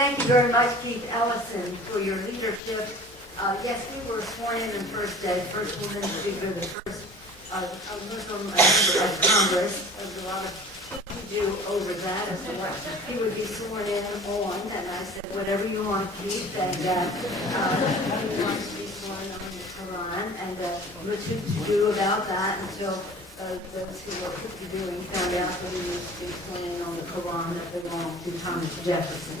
Thank you very much, Keith Ellison, for your leadership. Yes, we were sworn in on first day, first woman speaker, the first Muslim member of Congress. There was a lot of to do over that as to what he would be sworn in on, and I said, whatever you want, Keith, and he wants to be sworn on the Quran, and much to do about that until those who were doing found out that he was to be sworn in on the Quran that belonged to Thomas Jefferson.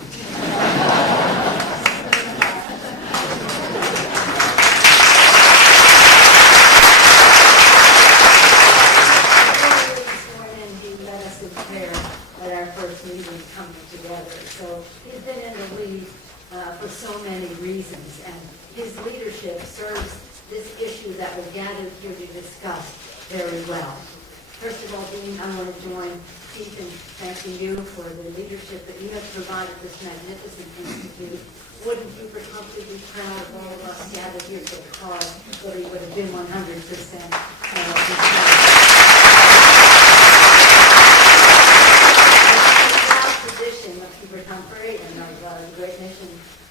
So he's been in the lead for so many reasons, and his leadership serves this issue that we're gathered here to discuss very well. First of all, Dean, I want to join Keith in thanking you for the leadership that you have provided this magnificent institute. Wouldn't Hubert Humphrey be proud of all of us gathered here for the cause that he would have been 100%? Hubert Humphrey and of the great nation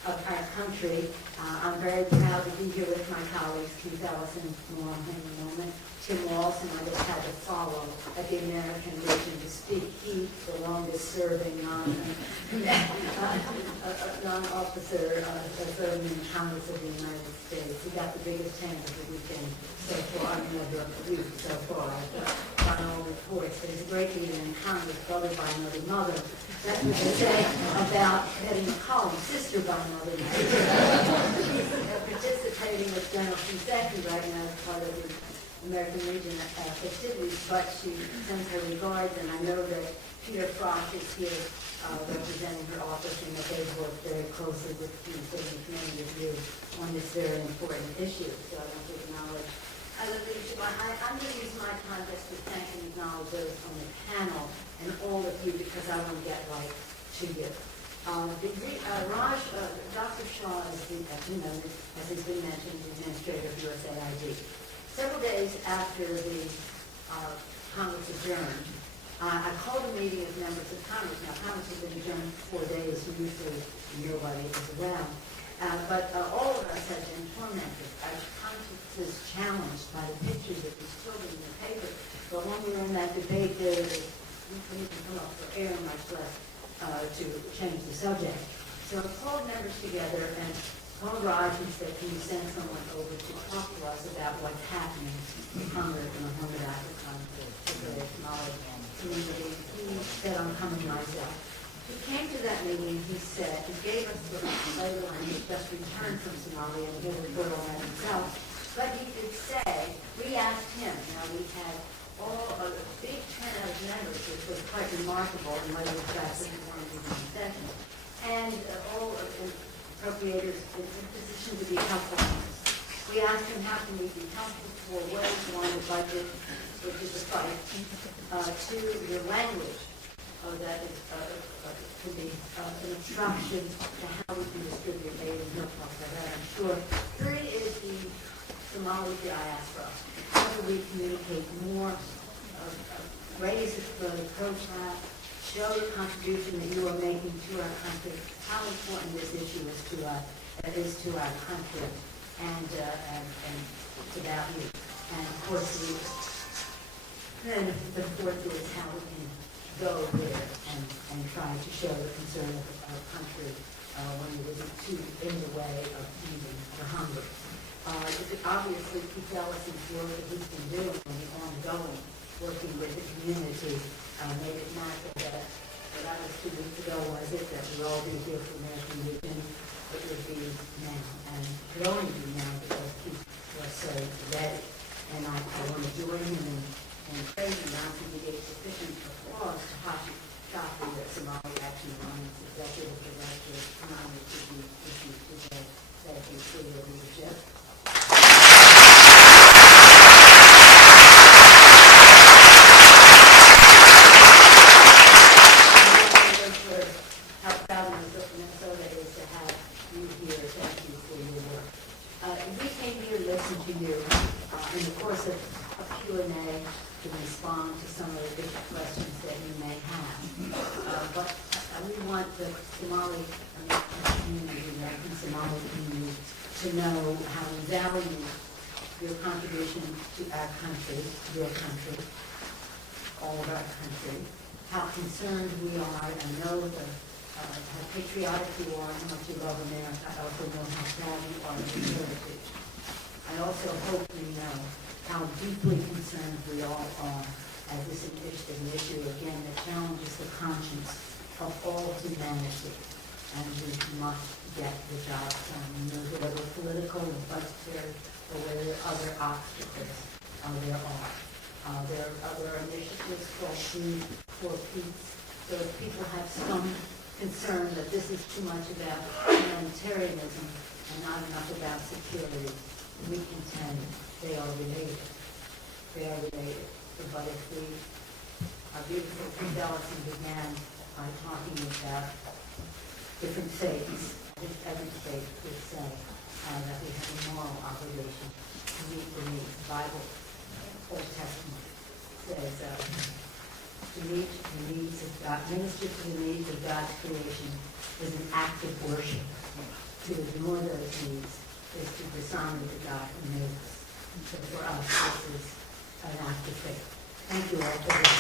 of our country. I'm very proud to be here with my colleagues, Keith Ellison, who I'm in a moment, Tim Walsh, and I just had to follow at the American Legion to speak. He, the longest serving non-officer serving in the Congress of the United States. He got the biggest hand of the weekend so far, another week so far. By all reports, there's a great leader in Congress, brother by another mother. That's what they say about Betty McCollum, sister by another mother. Participating with General Shinseki right now as part of the American Legion festivities, but she sends her regards, and I know that Peter Frost is here representing her office, and that they've worked very closely with many of you on this very important issue. So I want to acknowledge the leadership. I'm going to use my time just to thank and acknowledge those on the panel and all of you, because I want to get right to you. Dr. Shaw, as has been mentioned, the administrator of USAID. Several days after the Congress adjourned, I called a meeting of members of Congress. Now, Congress has been adjourned for 4 days, usually nobody is around. But all of us have been tormented, our consciences challenged by the pictures of these children in the paper. But when we were in that debate, there was we couldn't even come up for air, much less to change the subject. So I called members together and called Raj and said, can you send someone over to talk to us about what's happening in Congress and the Muhammad African Somali community? He said, I'm coming myself. He came to that meeting, he said, he gave us the label, and he just returned from Somalia and he had a report on that himself. But he did say, we asked him, now we had all a big turnout of members, which was quite remarkable in light of the fact that we wanted to be in session, and all appropriators in a position to be helpful. We asked him, how can we be helpful for ways on the budget, which is a fight, to your language, that is to be an instruction to how we can distribute aid, and he'll talk about that, I'm sure. 3 is the Somali diaspora. How do we communicate more, raise the profile, show the contribution that you are making to our country, how important this issue is to our country, and it's about you. And of course, then the 4th is how we can go there and try to show the concern of our country when it isn't too in the way of feeding the hungry. Obviously, Keith Ellison's work that he's been doing and the ongoing working with the community made it matter that I was 2 weeks ago, was it, that we'll all be here for American Legion. It would be now, and it could only be now because Keith was so ready. And I want to join him in praising not to give sufficient applause to Hashi Shafi, the Somali Action Alliance Executive Director, on the issues today. Thank you for your leadership. In the course of a Q&A to respond to some of the big questions that you may have. But we want the Somali American community, the American Somali community, to know how we value your contribution to our country, your country, all of our country, how concerned we are, and know how patriotic you are, and how much you love America. I also know how proud you are of your heritage. I also hope you know how deeply concerned we all are as this is an issue, again, that challenges the conscience of all humanity. And we must get the job done. Whether political or budgetary or whether other obstacles there are. There are other initiatives called Food for Peace. So if people have some concern that this is too much about humanitarianism and not enough about security, we contend they are related. They are related. But if our beautiful Ellison began by talking about different faiths, every faith would say that we have a moral obligation to meet the needs. The Bible, Old Testament, says to meet the needs of God, minister to the needs of God's creation is an act of worship. To ignore those needs is to dishonor the God who made us. So for us, this is an act of faith. Thank you all for this.